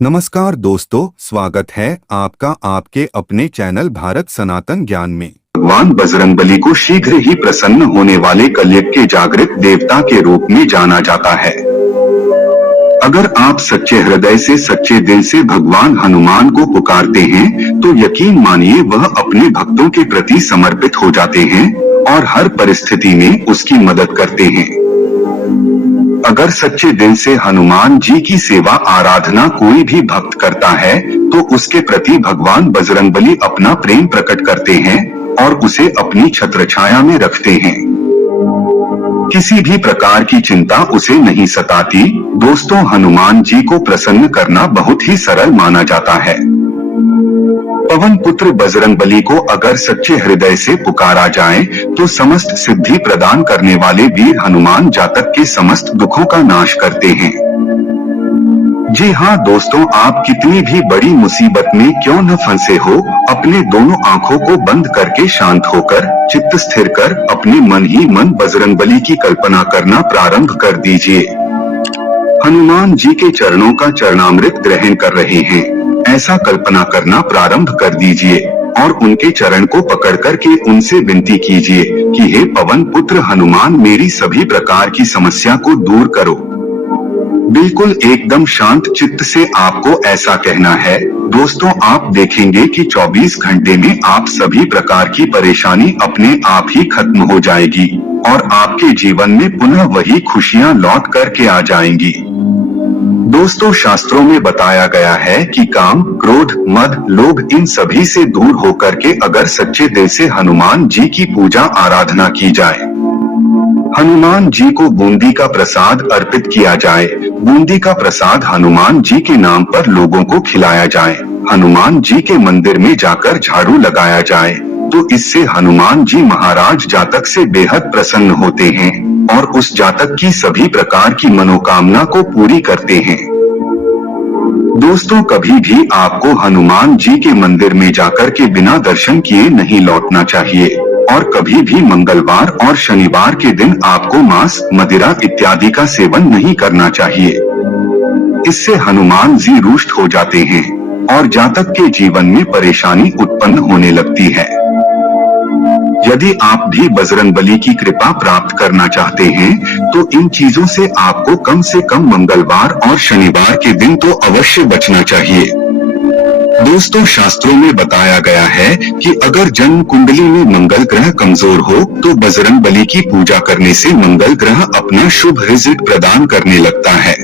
नमस्कार दोस्तों, स्वागत है आपका आपके अपने चैनल भारत सनातन ज्ञान में। भगवान बजरंगबली को शीघ्र ही प्रसन्न होने वाले कलयुग के जागृत देवता के रूप में जाना जाता है। अगर आप सच्चे हृदय से सच्चे दिल से भगवान हनुमान को पुकारते हैं तो यकीन मानिए वह अपने भक्तों के प्रति समर्पित हो जाते हैं और हर परिस्थिति में उसकी मदद करते हैं। अगर सच्चे दिल से हनुमान जी की सेवा आराधना कोई भी भक्त करता है तो उसके प्रति भगवान बजरंगबली अपना प्रेम प्रकट करते हैं और उसे अपनी छत्रछाया में रखते हैं। किसी भी प्रकार की चिंता उसे नहीं सताती। दोस्तों, हनुमान जी को प्रसन्न करना बहुत ही सरल माना जाता है। पवन पुत्र बजरंगबली को अगर सच्चे हृदय से पुकारा जाए तो समस्त सिद्धि प्रदान करने वाले वीर हनुमान जातक के समस्त दुखों का नाश करते हैं। जी हाँ दोस्तों, आप कितनी भी बड़ी मुसीबत में क्यों न फंसे हो, अपने दोनों आंखों को बंद करके शांत होकर चित्त स्थिर कर अपने मन ही मन बजरंगबली की कल्पना करना प्रारंभ कर दीजिए। हनुमान जी के चरणों का चरणामृत ग्रहण कर रहे हैं, ऐसा कल्पना करना प्रारंभ कर दीजिए और उनके चरण को पकड़ कर के उनसे विनती कीजिए कि हे पवन पुत्र हनुमान, मेरी सभी प्रकार की समस्या को दूर करो। बिल्कुल एकदम शांत चित्त से आपको ऐसा कहना है। दोस्तों, आप देखेंगे कि 24 घंटे में आप सभी प्रकार की परेशानी अपने आप ही खत्म हो जाएगी और आपके जीवन में पुनः वही खुशियां लौट करके आ जाएंगी। दोस्तों, शास्त्रों में बताया गया है कि काम, क्रोध, मद, लोभ इन सभी से दूर होकर के अगर सच्चे दिल से हनुमान जी की पूजा आराधना की जाए, हनुमान जी को बूंदी का प्रसाद अर्पित किया जाए, बूंदी का प्रसाद हनुमान जी के नाम पर लोगों को खिलाया जाए, हनुमान जी के मंदिर में जाकर झाड़ू लगाया जाए, तो इससे हनुमान जी महाराज जातक से बेहद प्रसन्न होते हैं और उस जातक की सभी प्रकार की मनोकामना को पूरी करते हैं। दोस्तों, कभी भी आपको हनुमान जी के मंदिर में जाकर के बिना दर्शन किए नहीं लौटना चाहिए और कभी भी मंगलवार और शनिवार के दिन आपको मांस, मदिरा इत्यादि का सेवन नहीं करना चाहिए। इससे हनुमान जी रुष्ट हो जाते हैं और जातक के जीवन में परेशानी उत्पन्न होने लगती है। यदि आप भी बजरंगबली की कृपा प्राप्त करना चाहते हैं तो इन चीजों से आपको कम से कम मंगलवार और शनिवार के दिन तो अवश्य बचना चाहिए। दोस्तों, शास्त्रों में बताया गया है कि अगर जन्म कुंडली में मंगल ग्रह कमजोर हो तो बजरंगबली की पूजा करने से मंगल ग्रह अपना शुभ रिजल्ट प्रदान करने लगता है।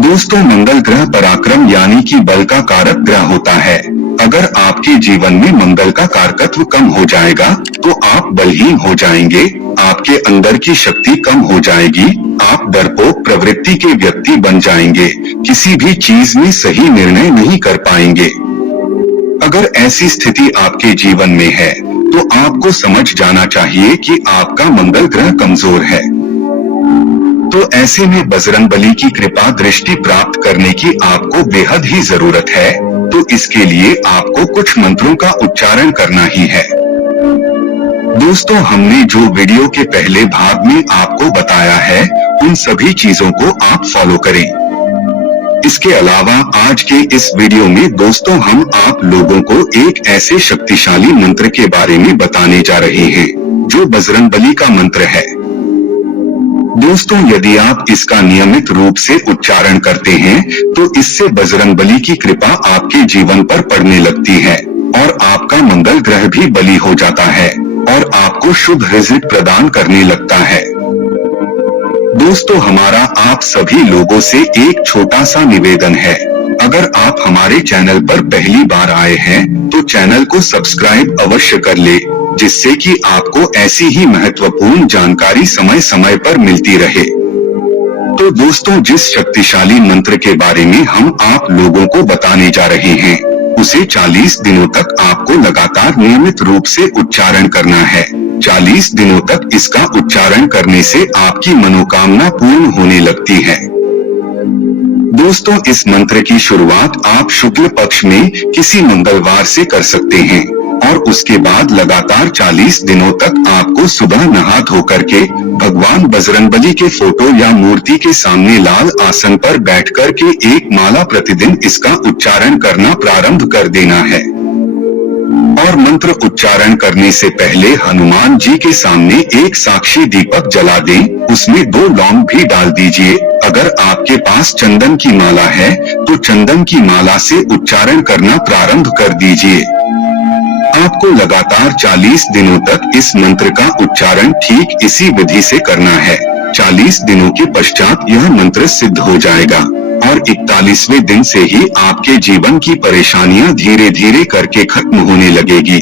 दोस्तों, मंगल ग्रह पराक्रम यानी कि बल का कारक ग्रह होता है। अगर आपके जीवन में मंगल का कारकत्व कम हो जाएगा तो आप बलहीन हो जाएंगे, आपके अंदर की शक्ति कम हो जाएगी, आप डरपोक प्रवृत्ति के व्यक्ति बन जाएंगे, किसी भी चीज में सही निर्णय नहीं कर पाएंगे। अगर ऐसी स्थिति आपके जीवन में है तो आपको समझ जाना चाहिए कि आपका मंगल ग्रह कमजोर है। तो ऐसे में बजरंगबली की कृपा दृष्टि प्राप्त करने की आपको बेहद ही जरूरत है। तो इसके लिए आपको कुछ मंत्रों का उच्चारण करना ही है। दोस्तों, हमने जो वीडियो के पहले भाग में आपको बताया है उन सभी चीजों को आप फॉलो करें। इसके अलावा आज के इस वीडियो में दोस्तों हम आप लोगों को एक ऐसे शक्तिशाली मंत्र के बारे में बताने जा रहे हैं जो बजरंगबली का मंत्र है। दोस्तों, यदि आप इसका नियमित रूप से उच्चारण करते हैं तो इससे बजरंगबली की कृपा आपके जीवन पर पड़ने लगती है और आपका मंगल ग्रह भी बली हो जाता है और आपको शुभ रिजल्ट प्रदान करने लगता है। दोस्तों, हमारा आप सभी लोगों से एक छोटा सा निवेदन है। अगर आप हमारे चैनल पर पहली बार आए हैं तो चैनल को सब्सक्राइब अवश्य कर ले, जिससे कि आपको ऐसी ही महत्वपूर्ण जानकारी समय समय पर मिलती रहे। तो दोस्तों, जिस शक्तिशाली मंत्र के बारे में हम आप लोगों को बताने जा रहे हैं उसे 40 दिनों तक आपको लगातार नियमित रूप से उच्चारण करना है। 40 दिनों तक इसका उच्चारण करने से आपकी मनोकामना पूर्ण होने लगती है। दोस्तों, इस मंत्र की शुरुआत आप शुक्ल पक्ष में किसी मंगलवार से कर सकते हैं और उसके बाद लगातार 40 दिनों तक आपको सुबह नहा धो करके भगवान बजरंगबली के फोटो या मूर्ति के सामने लाल आसन पर बैठकर के एक माला प्रतिदिन इसका उच्चारण करना प्रारंभ कर देना है। और मंत्र उच्चारण करने से पहले हनुमान जी के सामने एक साक्षी दीपक जला दें, उसमें 2 लौंग भी डाल दीजिए। अगर आपके पास चंदन की माला है तो चंदन की माला से उच्चारण करना प्रारंभ कर दीजिए। आपको लगातार 40 दिनों तक इस मंत्र का उच्चारण ठीक इसी विधि से करना है। 40 दिनों के पश्चात यह मंत्र सिद्ध हो जाएगा और 41वें दिन से ही आपके जीवन की परेशानियां धीरे धीरे करके खत्म होने लगेगी।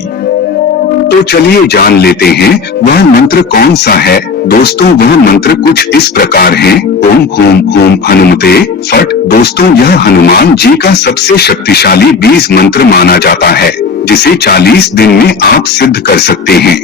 तो चलिए जान लेते हैं वह मंत्र कौन सा है। दोस्तों, वह मंत्र कुछ इस प्रकार है। ओम हुम हुम हनुमते फट। दोस्तों, यह हनुमान जी का सबसे शक्तिशाली बीज मंत्र माना जाता है, जिसे 40 दिन में आप सिद्ध कर सकते हैं।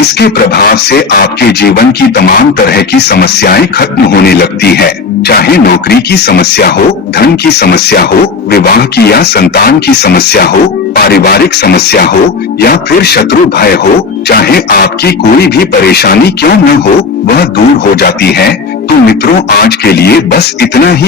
इसके प्रभाव से आपके जीवन की तमाम तरह की समस्याएं खत्म होने लगती है। चाहे नौकरी की समस्या हो, धन की समस्या हो, विवाह की या संतान की समस्या हो, पारिवारिक समस्या हो या फिर शत्रु भय हो, चाहे आपकी कोई भी परेशानी क्यों न हो, वह दूर हो जाती है। तो मित्रों, आज के लिए बस इतना ही।